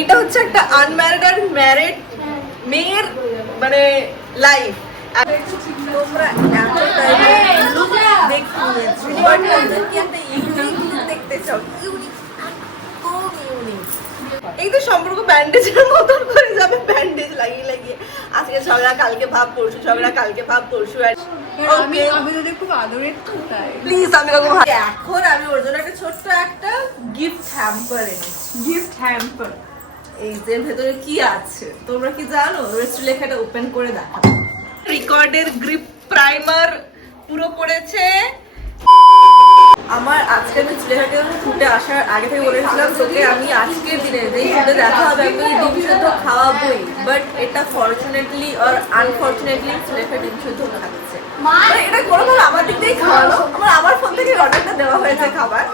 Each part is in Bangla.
এটা হচ্ছে একটা আনম্যারিড আর ম্যারিড মেয়ের মানে লাইফ। তোমরা দেখতে চাও ইউনিক, এই তো সম্পর্ক ব্যান্ডেজের মতন করে যাবে, ব্যান্ডেজ লাগিয়ে লাগিয়ে আজকে ঝগড়া কালকে ভাব পরশু ঝগড়া কালকে ভাব পরশু। আমি তোদের খুব আদরের তো তাই প্লিজ আমি এখন আমি ওর জন্য একটা ছোট্ট একটা গিফট হ্যাম্পার এনেছি। গিফট হ্যাম্পার, এই যে ভেতরে কি আছে তোমরা কি জানো? লেখাটা ওপেন করে দেখো। রিকর্ডের গ্রিপ প্রাইমার পুরো পড়েছে। আমার আজকে আমি চুলেখাকে ফুটে আসার আগে থেকে বলেছিলাম তোকে আমি আজকের দিনে যেই ফুটে দেখা হবে আমি তোকে ডিম সেদ্ধ খাওয়াবোই, বাট এটা ফরচুনেটলি আর আনফরচুনেটলি চুলেখা ডিম সেদ্ধ খাচ্ছে। এটা কোনোভাবে আমার দিক থেকেই খাওয়ানো, আমার ফোন থেকে অর্ডারটা দেওয়া হয়েছে খাবার।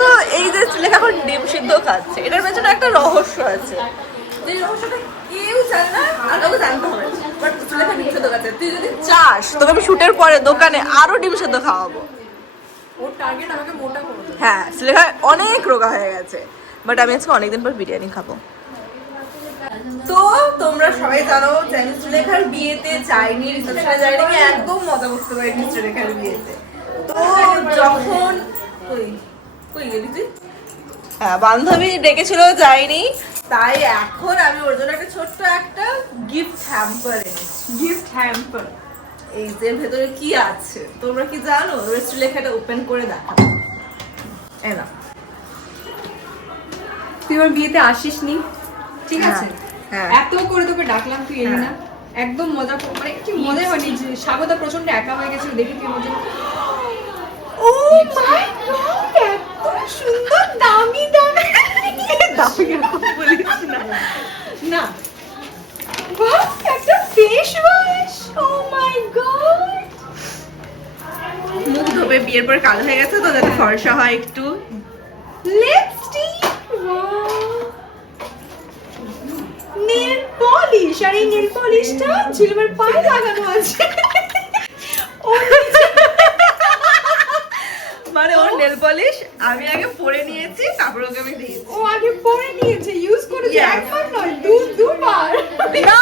তো এই যে চুলেখা এখন ডিম সিদ্ধ খাচ্ছে, এটার পেছনে একটা রহস্য আছে, যে রহস্যটা কেউ জানে না আর কাউকে জানতে হবে। বাট চুলেখা ডিম সেদ্ধ খাচ্ছে। তুই যদি চাস তোকে আমি শুটের পরে দোকানে আরো ডিম সেদ্ধ খাওয়াবো। ওর টার্গেট আমাকে মোটা করে দেবে। হ্যাঁ, চুলেখা অনেক রোগা হয়ে গেছে, বাট আমি আজকে অনেকদিন পর বিরিয়ানি খাবো। তো তোমরা সবাই জানো যে আমি চুলেখার বিয়েতে যাইনি, রিসেপশনে যাইনি, আমি একদম মজা করতে পারিনি চুলেখার বিয়েতে। তো যখন কই গেলি তুই? হ্যাঁ, বান্ধবী ডেকেছিল যাইনি, তাই এখন আমি ওর জন্য একটা ছোট্ট একটা গিফট হ্যাম্পার এনেছি। গিফট হ্যাম্পার, এই যে ভেতরে কি আছে তোমরা কি জানো? লেখাটা ওপেন করে দেখো। এই না, তুই ওর বিয়েতে আসিস নি, ঠিক আছে? হ্যাঁ। এত করে তোকে ডাকলাম, তুই এলি না। একদম মজা, মানে কি মজা হয়নি। স্বাগতা প্রচন্ড একা হয়ে গেছিল, দেখে তুই মজা। ও মাই গড, এত সুন্দর দামি দামি দামি বলিস না না। বাহ, একটা ফেস ওয়াশ, ও মাই গড। মুখ ধোবে বিয়ের পর কালো হয়ে গেছে তো যাতে ফর্সা হয় একটু। লিপস্টিক, নেল পলিশ, আর এই নেল পলিশটা ঝিলুমের পায়ে লাগানো আছে। মানে ওর নেল পলিশ আমি আগে পরে নিয়েছি, তারপর ওকে আমি দিয়েছি। ও আগে পরে নিয়েছে, ইউজ করেছে একবার নয়, দুবার। না,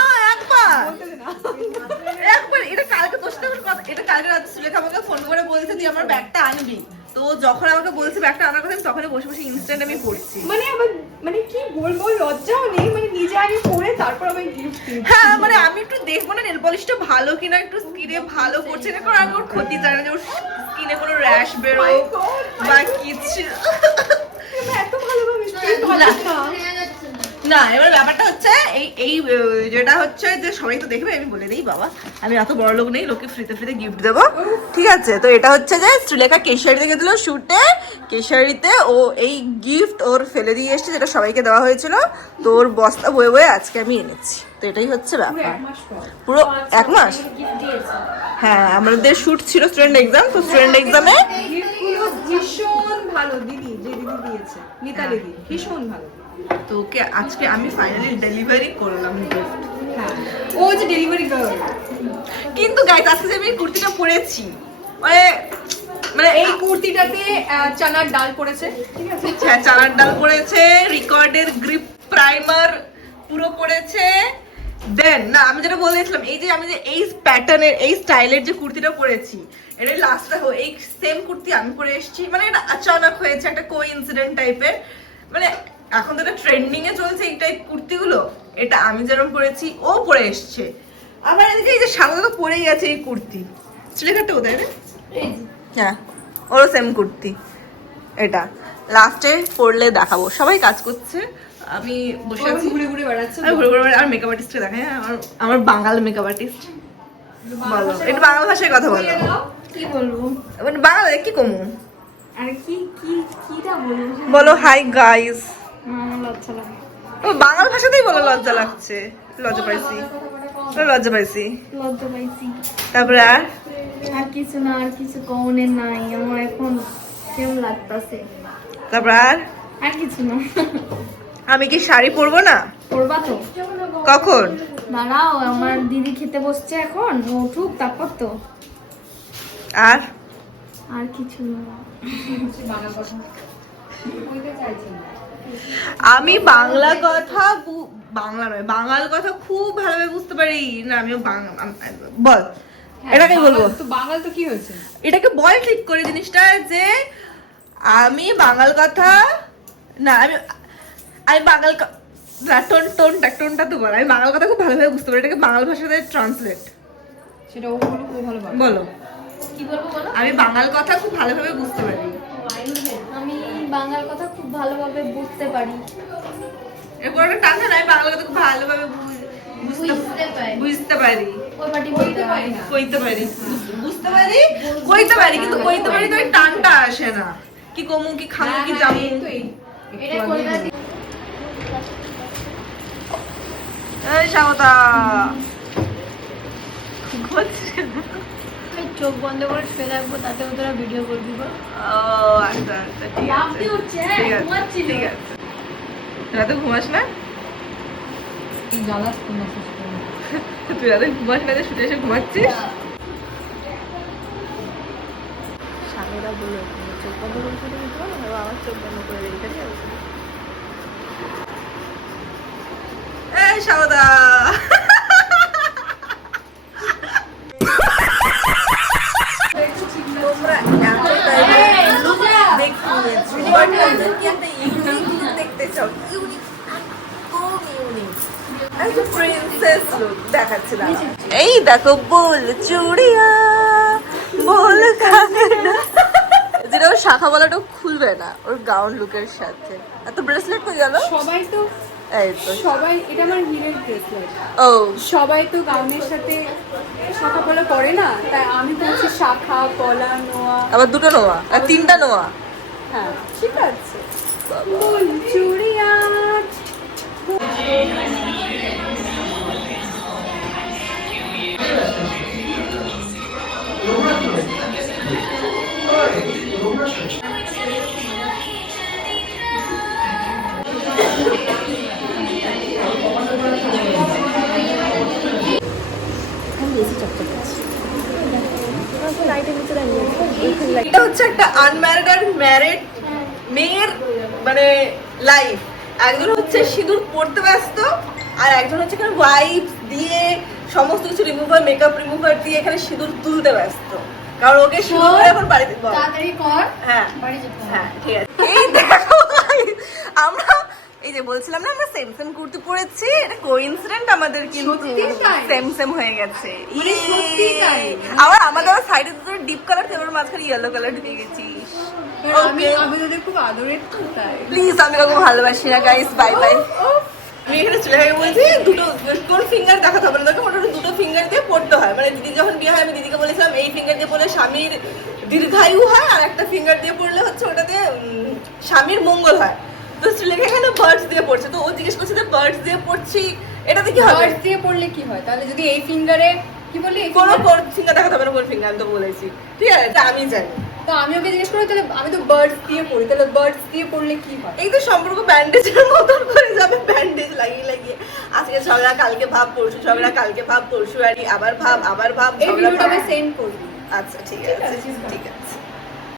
একবার এটা কালকে তোর সাথে আমার কথা, এটা কালকে রাতে সুলেখা আমাকে ফোন করে বলছে তুই আমার ব্যাগটা আনবি। তো যখন আমাকে বলছে ব্যাগটা আনার কথা, তখনই বসে বসে ইনস্ট্যান্ট আমি পড়ছি। মানে আবার মানে কি বলবো, লজ্জাও নেই, মানে নিজে আগে পরে তারপর আমি গিফট দিই। হ্যাঁ, মানে আমি একটু দেখবো না নেল পলিশটা ভালো কিনা, একটু স্কিনে ভালো করছে না, কারণ আমি ওর ক্ষতি চাই না যে ওর স্কিনে কোনো র্যাশ বেরোয় বা কিছু। এত ভালোভাবে না, এবার ব্যাপারটা হচ্ছে এই যেটা হচ্ছে যে সবাই তো দেখবে, আমি বলে দিই বাবা আমি এত বড় লোক নেই লোকে ফ্রিতে ফ্রিতে গিফট দেবো, ঠিক আছে? তো এটা হচ্ছে যে শ্রীলেখা কেশারিতে গেছিল শুটে, কেশারিতে ও এই গিফট ওর ফেলে দিয়ে এসছে, যেটা সবাইকে দেওয়া হয়েছিল। তো ওর বস্তা বয়ে বয়ে আজকে আমি এনেছি। তো এটাই হচ্ছে ব্যাপার, পুরো 1 মাস। হ্যাঁ, আমাদের শুট ছিল স্টুডেন্ট এক্সাম, তো স্টুডেন্ট এক্সামে ভীষণ ভালো দিদি, যে দিদি দিয়েছে মিতালি দিদি, ভীষণ ভালো। তো ওকে আজকে আমি ফাইনালি ডেলিভারি করলাম গিফট। হ্যাঁ, ও যে ডেলিভারি গার্ল। কিন্তু গাইস আজকে যে আমি কুর্তিটা পরেছি, মানে মানে এই কুর্তিটাতে চানার ডাল পড়েছে, ঠিক আছে? হ্যাঁ, চানার ডাল পড়েছে, রিকর্ডের গ্রিপ প্রাইমার পুরো পড়েছে। দেন না, আমি যেটা বলেছিলাম, এই যে আমি যে এই প্যাটার্নের এই স্টাইলের যে কুর্তিটা পরেছি, এটা লাস্টটা এই সেম কুর্তি আমি পরে এসেছি। মানে এটা আচানক হয়েছে, একটা কোইন্সিডেন্ট টাইপের। মানে এখন তো এটা ট্রেন্ডিং এ চলছে এই টাইপ কুর্তিগুলো, এটা আমি যেরকম পরেছি ও পরে এসছে। আবার এদিকে এই যে সাদা তো পরেই আছে এই কুর্তি, চুলেখাটা কোথায় রে? হ্যাঁ, ওরও সেম কুর্তি। এটা লাস্টে পরলে দেখাবো, সবাই কাজ করছে, আমি বসে আছি ঘুরে ঘুরে বেড়াচ্ছে। আমি ঘুরে ঘুরে আর মেকআপ আর্টিস্টকে দেখাই। আমার বাঙাল মেকআপ আর্টিস্ট। বলো, একটু বাংলা ভাষায় কথা বলো। কি বলবো, মানে বাংলা কি কমু? আর কি কি কিটা বলবো? বলো হাই গাইস। আমার লজ্জা লাগে। ও বাংলা ভাষাতেই বলো, লজ্জা লাগছে। লজ্জা পাইছি, লজ্জা পাইছি। লজ্জা পাইছি। তারপরে আর কিছু না, আর কিছু কমনে নাই, আমার এখন কেমন লাগতাছে। তারপর আর কিছু না। আমি কি শাড়ি পরবো না? পরবা তো। কখন? দাঁড়াও, আমার দিদি খেতে বসছে এখন, ও উঠুক তারপর তো। আর কিছু না। আমি বাংলা কথা বাংলা নয় বাঙাল কথা খুব ভালোভাবে বুঝতে পারি না আমিও বল এটাকে বলবো তো বাঙাল তো কি হয়েছে? এটাকে বল ঠিক করে জিনিসটা যে আমি বাঙাল কথা না আমি বাঙাল টোনটা তো বল আমি বাঙাল কথা খুব ভালোভাবে বুঝতে পারি এটাকে বাংলা ভাষাতে ট্রান্সলেট সেটা ও বলো, ও ভালো পারে। বলো কি বলবো বলো? আমি বাঙাল কথা খুব ভালোভাবে বুঝতে পারি আমি বাংলার কথা খুব ভালোভাবে বুঝতে পারি। এরপর একটা টান না আমি বাংলা কথা খুব ভালোভাবে বুঝতে পারি ওই পাটি বলতে পারি না। কইতে পারি বুঝতে পারি কইতে পারি কিন্তু কইতে পারি তো ওই টানটা আসে না কি কমু কি খামু কি হ্যাঁ, জামু এই তো এই। এটা কলকাতা এই স্বাগতা ঘুমাচ্ছিস কেন? আমি চোখ বন্ধ করে শুয়ে থাকবো তাতেও তোরা ভিডিও করবি বল। ও আচ্ছা আচ্ছা ঠিক লাফ আছে দিয়ে উঠছে, ঠিক আছে, ঘুমাচ্ছিল। ঠিক আছে রাতে ঘুমাস না কি জ্বালাস তো মেসেজ করে। তুই রাতে ঘুমাস না যে শুতে এসে ঘুমাচ্ছিস স্বাগতা বললো চোখ বন্ধ করে শুতে ঘুমা না আমার চোখ বন্ধ করে রেখে ঠিক আছে এই স্বাগতা তোমরা দেখতে চাও এই দেখো বল চুড়িয়া বল যেটা ওর শাখা বলাটা খুলবে না ওর গাউন লুকের সাথে এত ব্রেসলেট হয়ে গেল সবাই তো এই তো সবাই এটা আমার হিরের ব্রেসলেট। ও সবাই তো গাউনের সাথে শাখা পলা করে না, তাই আমি বলছি শাখা পলা নোয়া। আবার দুটো নোয়া আর তিনটা নোয়া হ্যাঁ ঠিক আছে। বল চুড়িয়া এটা হচ্ছে একটা আনম্যারিড আর ম্যারিড মেয়ের মানে লাইফ একজন হচ্ছে সিঁদুর পড়তে ব্যস্ত আর একজন হচ্ছে এখানে ওয়াইপ দিয়ে সমস্ত কিছু রিমুভার মেকআপ রিমুভার দিয়ে এখানে সিঁদুর তুলতে ব্যস্ত কারণ ওকে সিঁদুর পরে এখন বাড়িতে বল। তাড়াতাড়ি কর, হ্যাঁ বাড়ি যেতে হবে। হ্যাঁ ঠিক আছে এই দেখো আমরা এই যে বলছিলাম না আমরা সেম সেম কুর্তি পরেছি এটা কোইন্সিডেন্ট আমাদের কিন্তু সত্যি তাই? সেম সেম হয়ে গেছে মানে সত্যি তাই? আবার আমাদের সাইডে দুটো ডিপ কালার থেকে মাঝখানে ইয়েলো কালার ঢুকে গেছিস আমি আমি তোদের খুব আদরের তো তাই। প্লিজ আমি কাউকে ভালোবাসি না গাইস বাই বাই আমি এখানে চলে গিয়ে বলছি দুটো কোন ফিঙ্গার দেখাতে হবে না দেখো মোটামুটি দুটো ফিঙ্গার দিয়ে পড়তে হয় মানে দিদি যখন বিয়ে হয় আমি দিদিকে বলেছিলাম এই ফিঙ্গার দিয়ে পড়লে স্বামীর দীর্ঘায়ু হয় আর একটা ফিঙ্গার দিয়ে পড়লে হচ্ছে ওটাতে স্বামীর মঙ্গল হয় তো শ্রীলেখা এখানে বার্ডস দিয়ে পড়ছে তো ও জিজ্ঞেস করছে যে বার্ডস দিয়ে পড়ছি এটাতে কি হবে বার্ডস দিয়ে পড়লে কি হয়? তাহলে যদি এই ফিঙ্গারে কি বললি এই কোনো finger- ফিঙ্গার দেখাতে হবে না কোন ফিঙ্গার আমি তো বলেছি ঠিক আছে তা আমি জানি তো আমি ওকে জিজ্ঞেস করি তাহলে আমি তো বার্ডস দিয়ে পড়ি, তাহলে বার্ডস দিয়ে পড়লে কি হয়? এই তো সম্পর্ক ব্যান্ডেজের মতন করে যাবে ব্যান্ডেজ লাগিয়ে লাগিয়ে আজকে ঝগড়া কালকে ভাব পরশু ঝগড়া কালকে ভাব পরশু আবার ভাব এই ঝগড়া ভিডিওটা ভাব। আমি সেন্ড করবি। আচ্ছা ঠিক আছে ঠিক আছে